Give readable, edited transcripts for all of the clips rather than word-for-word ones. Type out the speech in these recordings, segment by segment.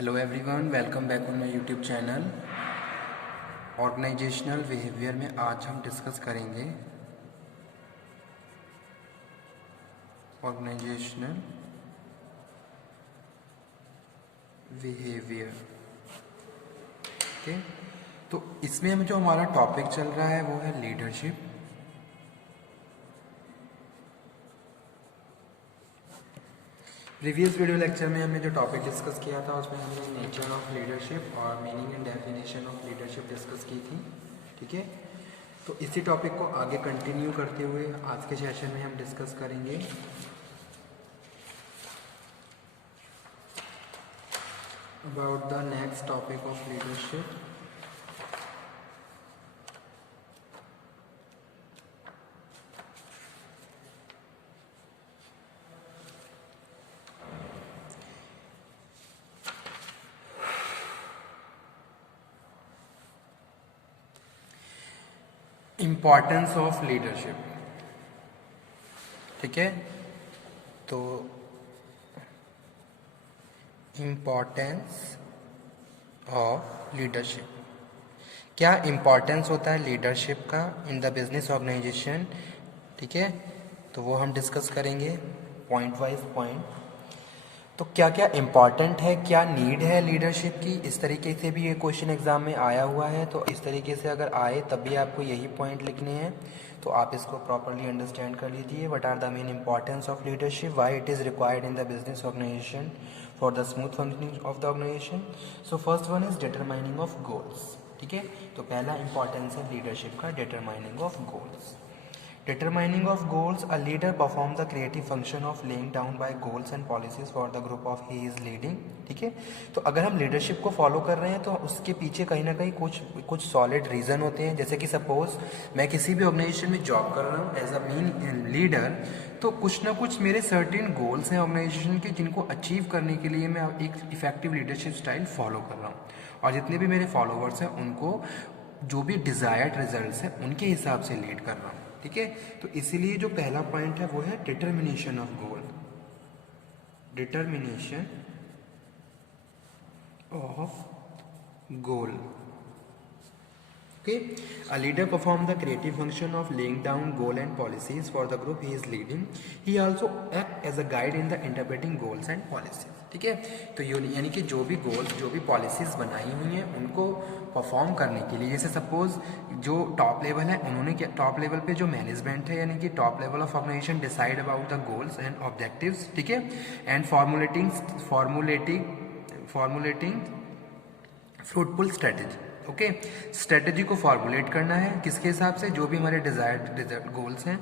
Hello everyone, welcome back on my YouTube channel. Organisational behaviour में आज हम discuss करेंगे ऑर्गेनाइजेशनल बिहेवियर। ओके, तो इसमें हम जो हमारा टॉपिक चल रहा है वो है लीडरशिप। प्रीवियस वीडियो लेक्चर में हमने जो टॉपिक डिस्कस किया था उसमें हमने नेचर ऑफ लीडरशिप और meaning and definition of leadership discuss की थी। ठीक है, तो इसी टॉपिक को आगे कंटिन्यू करते हुए आज के सेशन में हम डिस्कस करेंगे about the next topic of leadership. Importance of leadership. ठीक है, तो इम्पॉर्टेंस ऑफ लीडरशिप, क्या इम्पॉर्टेंस होता है लीडरशिप का इन द बिजनेस ऑर्गेनाइजेशन। ठीक है, तो वो हम डिस्कस करेंगे पॉइंट वाइज पॉइंट। तो क्या क्या इम्पॉर्टेंट है, क्या नीड है लीडरशिप की, इस तरीके से भी ये क्वेश्चन एग्जाम में आया हुआ है। तो इस तरीके से अगर आए तब भी आपको यही पॉइंट लिखने हैं, तो आप इसको प्रॉपरली अंडरस्टैंड कर लीजिए। What are the main importance of leadership, why it is required in the business organisation for the smooth functioning of the organisation. So first one is determining of goals. ठीक है, तो पहला importance है leadership का determining of goals. Determining of goals, a leader performs the creative function of laying down by goals and policies for the group of he is leading। ठीक है, तो अगर हम लीडरशिप को फॉलो कर रहे हैं तो उसके पीछे कहीं ना कहीं कुछ सॉलिड रीज़न होते हैं। जैसे कि सपोज मैं किसी भी ऑर्गेनाइजेशन में जॉब कर रहा हूँ एज अ मेन लीडर, तो कुछ ना कुछ मेरे सर्टेन गोल्स हैं ऑर्गेनाइजेशन के, जिनको अचीव करने के लिए मैं एक इफेक्टिव लीडरशिप स्टाइल फॉलो कर रहा हूँ, और जितने भी मेरे फॉलोअर्स हैं उनको जो भी डिज़ायर्ड रिजल्ट्स हैं उनके हिसाब से लीड कर रहा हूँ। ठीक है, तो इसीलिए जो पहला पॉइंट है वो है determination of goal. Determination of goal. Okay, a leader performs the creative function of laying down goal and policies for the group he is leading. He also act as a guide in the interpreting goals and policies. ठीक है, तो यानी कि जो भी goals, जो भी policies बनाई हुई हैं उनको परफॉर्म करने के लिए, जैसे सपोज जो टॉप लेवल है उन्होंने क्या, टॉप लेवल पे जो मैनेजमेंट है यानी कि top level of organisation decide about the goals and objectives. ठीक है, and formulating fruitful strategy. Okay, strategy को फॉर्मुलेट करना है किसके हिसाब से, जो भी हमारे डिजायर्ड गोल्स हैं।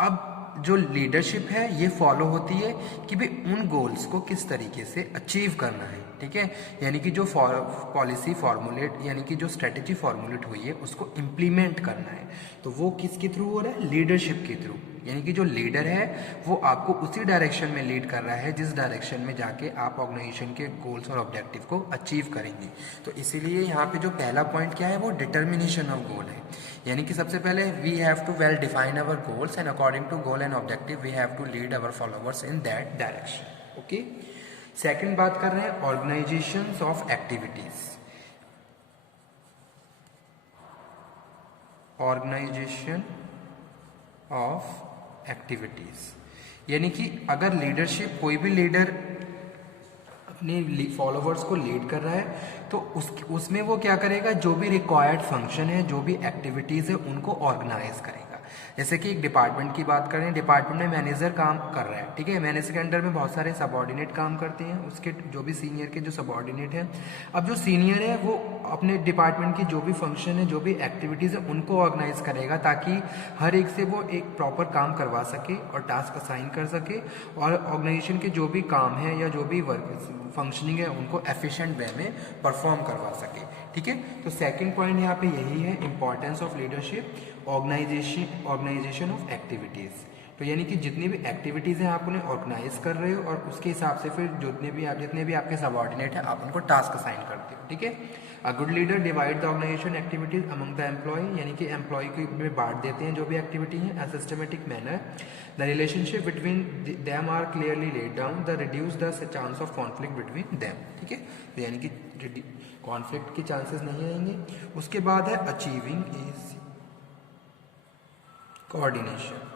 अब जो लीडरशिप है ये फॉलो होती है कि भाई उन गोल्स को किस तरीके से अचीव करना है। ठीक है, यानी कि जो पॉलिसी फॉर्मुलेट यानी कि जो स्ट्रेटेजी फॉर्मुलेट हुई है उसको इम्प्लीमेंट करना है, तो वो किसके थ्रू हो रहा है, लीडरशिप के थ्रू। यानी कि जो लीडर है वो आपको उसी डायरेक्शन में लीड कर रहा है जिस डायरेक्शन में जाके आप ऑर्गेनाइजेशन के गोल्स और ऑब्जेक्टिव को अचीव करेंगे। तो इसीलिए यहाँ पे जो पहला पॉइंट क्या है वो डिटर्मिनेशन ऑफ गोल है। यानी कि सबसे पहले we have to well define our goals and according to goal and objective we have to lead our followers in that direction. Okay, second बात कर रहे हैं organisations of activities. Organisation of activities यानी कि अगर लीडरशिप, कोई भी leader अपने फॉलोवर्स को लीड कर रहा है तो उसमें वो क्या करेगा, जो भी रिक्वायर्ड फंक्शन है, जो भी एक्टिविटीज़ है उनको ऑर्गेनाइज करेगा। जैसे कि एक डिपार्टमेंट की बात करें, डिपार्टमेंट में मैनेजर काम कर रहा है। ठीक है, मैनेजर के अंडर में बहुत सारे सबऑर्डिनेट काम करते हैं, उसके जो भी सीनियर के जो सबऑर्डिनेट हैं। अब जो सीनियर है वो अपने डिपार्टमेंट की जो भी फंक्शन है, जो भी एक्टिविटीज़ है उनको ऑर्गेनाइज करेगा, ताकि हर एक से वो एक प्रॉपर काम करवा सके और टास्क असाइन कर सके, और ऑर्गेनाइजेशन के जो भी काम है या जो भी वर्क फंक्शनिंग है उनको एफिशिएंट वे में परफॉर्म करवा सके। ठीक है, तो सेकंड पॉइंट यहाँ पे यही है, importance of leadership, organisation of activities. तो यानी कि जितनी भी एक्टिविटीज़ हैं आप उन्हें ऑर्गेनाइज कर रहे हो और उसके हिसाब से फिर जितने भी आपके सबऑर्डिनेट हैं आप उनको टास्क असाइन करते हो, ठीक है। A good leader divide the organisation activities among the employ, यानी कि एम्प्लॉय को में बांट देते हैं जो भी एक्टिविटी है a systematic manner. The relationship between them are clearly laid down, the reduce the chance of conflict between them, ठीक है। तो यानी कि कॉन्फ्लिक्ट के चांसेस नहीं आएंगे। उसके बाद है अचीविंग इज कोऑर्डिनेशन।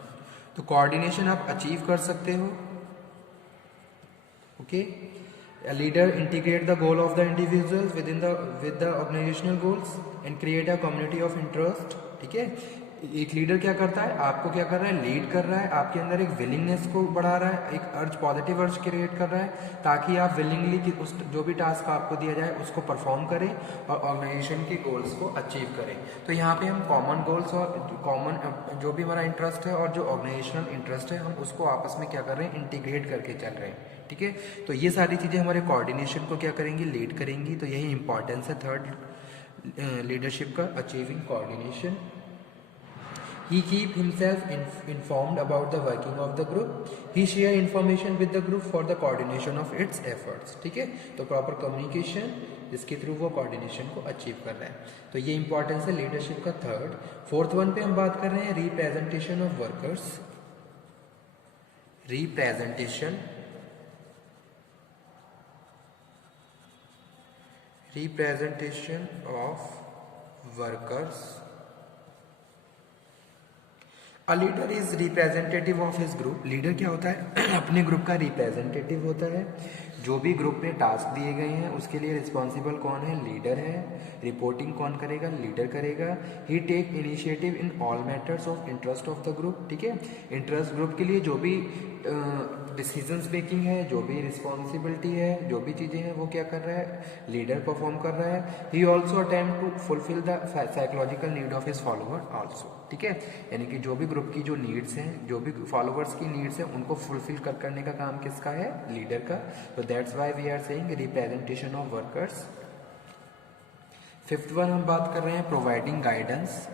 तो कोऑर्डिनेशन आप अचीव कर सकते हो, okay. A leader integrate the goal of the individuals with the organizational goals and create a community of interest, ठीक है। एक लीडर क्या करता है, आपको क्या कर रहा है, लीड कर रहा है, आपके अंदर एक विलिंगनेस को बढ़ा रहा है, एक अर्ज पॉजिटिव अर्ज क्रिएट कर रहा है ताकि आप विलिंगली उस जो भी टास्क आपको दिया जाए उसको परफॉर्म करें और ऑर्गेनाइजेशन के गोल्स को अचीव करें। तो यहाँ पे हम कॉमन गोल्स और कॉमन जो भी हमारा इंटरेस्ट है और जो ऑर्गेनाइजेशनल इंटरेस्ट है हम उसको आपस में क्या कर रहे हैं, इंटीग्रेट करके चल रहे हैं, ठीक है। तो ये सारी चीज़ें हमारे कोऑर्डिनेशन को क्या करेंगी, लीड करेंगी। तो यही इंपॉर्टेंस है थर्ड लीडरशिप का, achieving coordination. He keep himself informed about the working of the group. He share information with the group for the coordination of its efforts, ठीक है। तो प्रॉपर कम्युनिकेशन जिसके थ्रू वो कोऑर्डिनेशन को achieve कर रहा है। तो ये इंपॉर्टेंस है लीडरशिप का थर्ड। फोर्थ वन पे हम बात कर रहे हैं representation of workers. Representation of workers. A leader is representative of his group. Leader क्या होता है अपने ग्रुप का रिप्रेजेंटेटिव होता है। जो भी ग्रुप में टास्क दिए गए हैं उसके लिए रिस्पॉन्सिबल कौन है, लीडर है। रिपोर्टिंग कौन करेगा, लीडर करेगा। He take initiative in all matters of interest of the group, ठीक है। इंटरेस्ट ग्रुप के लिए जो भी डिसीजंस मेकिंग है, जो भी रिस्पॉन्सिबिलिटी है, जो भी चीज़ें हैं वो क्या कर रहा है, लीडर परफॉर्म कर रहा है। He also attempt to fulfil the psychological need of his follower also, ठीक है। यानी कि जो भी ग्रुप की जो नीड्स हैं, जो भी फॉलोअर्स की नीड्स हैं उनको फुलफिल करने का काम किसका है, लीडर का। तो that's why we are saying representation of workers. Fifth one हम बात कर रहे हैं प्रोवाइडिंग गाइडेंस।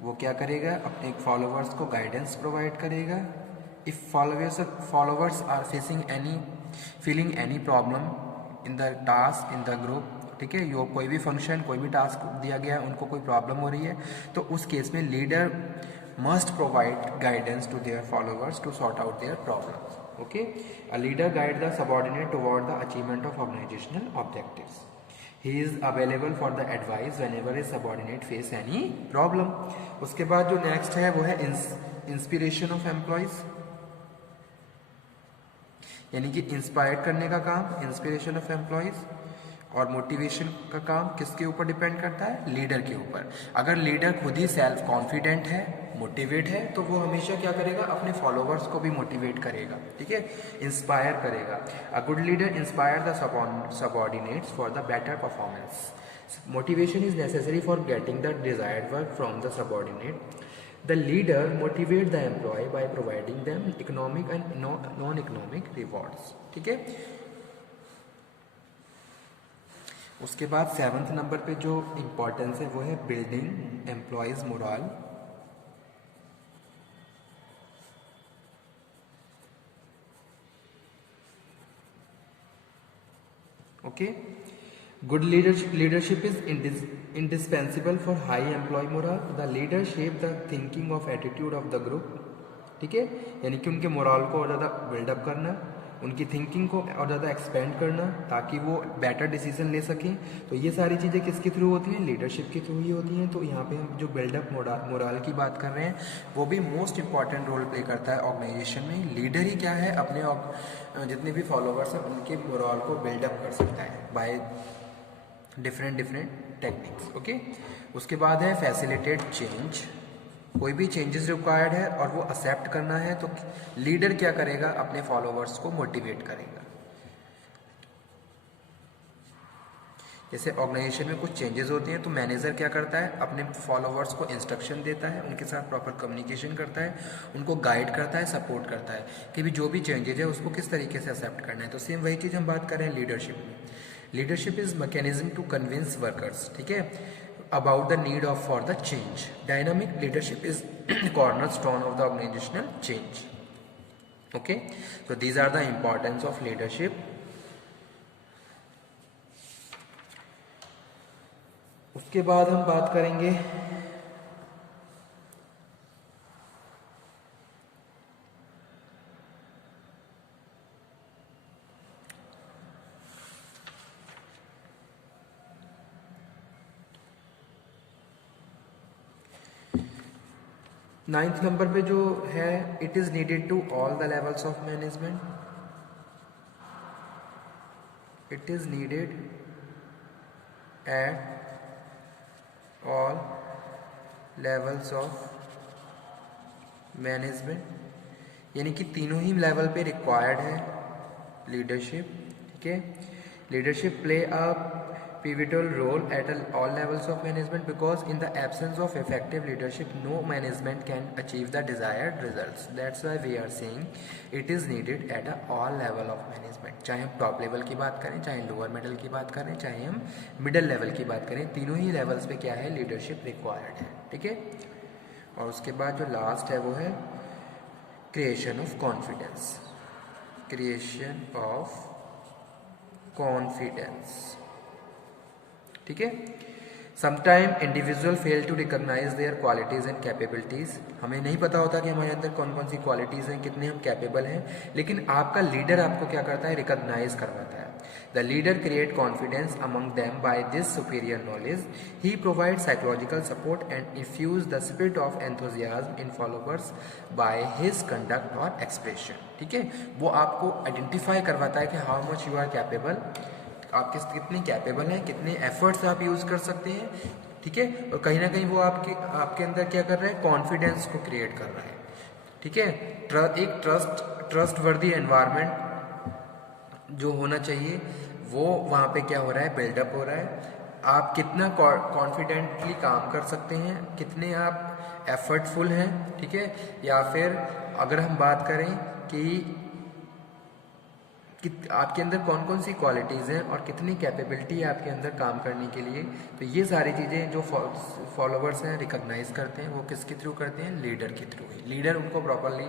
वो क्या करेगा, अपने फॉलोअर्स को गाइडेंस प्रोवाइड करेगा। If followers are feeling any problem in the task in the group, ठीक है, यो कोई भी फंक्शन कोई भी टास्क दिया गया है उनको कोई प्रॉब्लम हो रही है तो उस केस में leader must provide guidance to their followers to sort out their problems, okay. A leader guide the subordinate toward the achievement of organisational objectives. He is available for the advice whenever his subordinate face any problem. उसके बाद जो next है वो है inspiration of employees, यानी कि inspire करने का काम, इंस्पिरेशन ऑफ एम्प्लॉयज। और मोटिवेशन का काम किसके ऊपर डिपेंड करता है, लीडर के ऊपर। अगर लीडर खुद ही सेल्फ कॉन्फिडेंट है, मोटिवेट है, तो वो हमेशा क्या करेगा, अपने फॉलोअर्स को भी मोटिवेट करेगा, ठीक है, इंस्पायर करेगा। अ good leader inspire the subordinates for the better performance. Motivation is necessary for getting the desired work from the subordinate. The leader motivate the employee by providing them economic and non-economic rewards, ठीक है। उसके बाद seventh number पे जो importance है वो है building employees moral. Okay, good leadership is indispensable for high employee morale. The leader shape the thinking of attitude of the group, ठीक है। यानी कि उनके मोरल को और ज़्यादा बिल्डअप करना, उनकी थिंकिंग को और ज़्यादा एक्सपेंड करना ताकि वो बेटर डिसीजन ले सकें। तो ये सारी चीज़ें किसके थ्रू होती हैं, लीडरशिप के थ्रू ही होती हैं। तो यहाँ पे हम जो बिल्डअप मोरल की बात कर रहे हैं वो भी मोस्ट इंपॉर्टेंट रोल प्ले करता है ऑर्गेनाइजेशन में। लीडर ही क्या है, अपने जितने भी फॉलोवर्स हैं उनके मोरल को बिल्डअप कर सकता है बाय डिफरेंट टेक्निक्स, ओके। उसके बाद है फैसिलिटेट चेंज। कोई भी चेंजेस रिक्वायर्ड है और वो एक्सेप्ट करना है तो लीडर क्या करेगा, अपने फॉलोअर्स को मोटिवेट करेगा। जैसे ऑर्गेनाइजेशन में कुछ चेंजेस होते हैं तो मैनेजर क्या करता है, अपने फॉलोअर्स को इंस्ट्रक्शन देता है, उनके साथ प्रॉपर कम्युनिकेशन करता है, उनको गाइड करता है, सपोर्ट करता है कि भी जो भी चेंजेस है उसको किस तरीके से एक्सेप्ट करना है। तो सेम वही चीज़ हम बात कर रहे हैं लीडरशिप में। Leadership is mechanism to convince workers, ठीक है, about the need of for the change. Dynamic leadership is cornerstone of the organisational change. Okay, so these are the importance of leadership. उसके बाद हम बात करेंगे ninth number पे जो है, it is needed to all the levels of management. It is needed at all levels of management, यानी कि तीनों ही लेवल पे रिक्वायर्ड है लीडरशिप. ठीक है, leadership play a pivotal role at all levels of management, because in the absence of effective leadership no management can achieve the desired results. That's why we are saying it is needed at all level of management. चाहे हम top level की बात करें, चाहे lower middle की बात करें, चाहे हम मिडल लेवल की बात करें, तीनों ही लेवल्स पे क्या है, लीडरशिप रिक्वायर्ड है. ठीक है, और उसके बाद जो लास्ट है वो है creation of confidence. Creation of confidence. ठीक है, sometime individual fail to recognise their qualities and capabilities. हमें नहीं पता होता कि हमारे अंदर कौन कौन सी क्वालिटीज हैं, कितने हम कैपेबल हैं, लेकिन आपका लीडर आपको क्या करता है, रिकॉग्नाइज करवाता है. The leader create confidence among them by this superior knowledge. He provide psychological support and infuse the spirit of enthusiasm in followers by his conduct और एक्सप्रेशन. ठीक है, वो आपको आइडेंटिफाई करवाता है कि how much you are capable, आप कितने कैपेबल हैं, कितने एफर्ट्स आप यूज़ कर सकते हैं. ठीक है, और कहीं ना कहीं वो आपके अंदर क्या कर रहा है, कॉन्फिडेंस को क्रिएट कर रहा है. ठीक है, एक ट्रस्ट वर्दी एनवायरनमेंट जो होना चाहिए वो वहाँ पे क्या हो रहा है, बिल्डअप हो रहा है. आप कितना कॉन्फिडेंटली काम कर सकते हैं, कितने आप एफर्टफुल हैं. ठीक है, या फिर अगर हम बात करें कि आपके अंदर कौन कौन सी क्वालिटीज़ हैं और कितनी कैपेबिलिटी है आपके अंदर काम करने के लिए. तो ये सारी चीज़ें जो फॉलोवर्स हैं रिकॉग्नाइज करते हैं, वो किसके थ्रू करते हैं, लीडर के थ्रू ही. लीडर उनको प्रॉपरली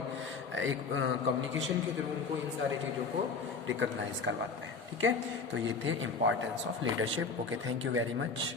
एक कम्युनिकेशन के थ्रू उनको इन सारी चीज़ों को रिकॉग्नाइज करवाता है. ठीक है, तो ये थे importance of leadership. Okay, thank you very much.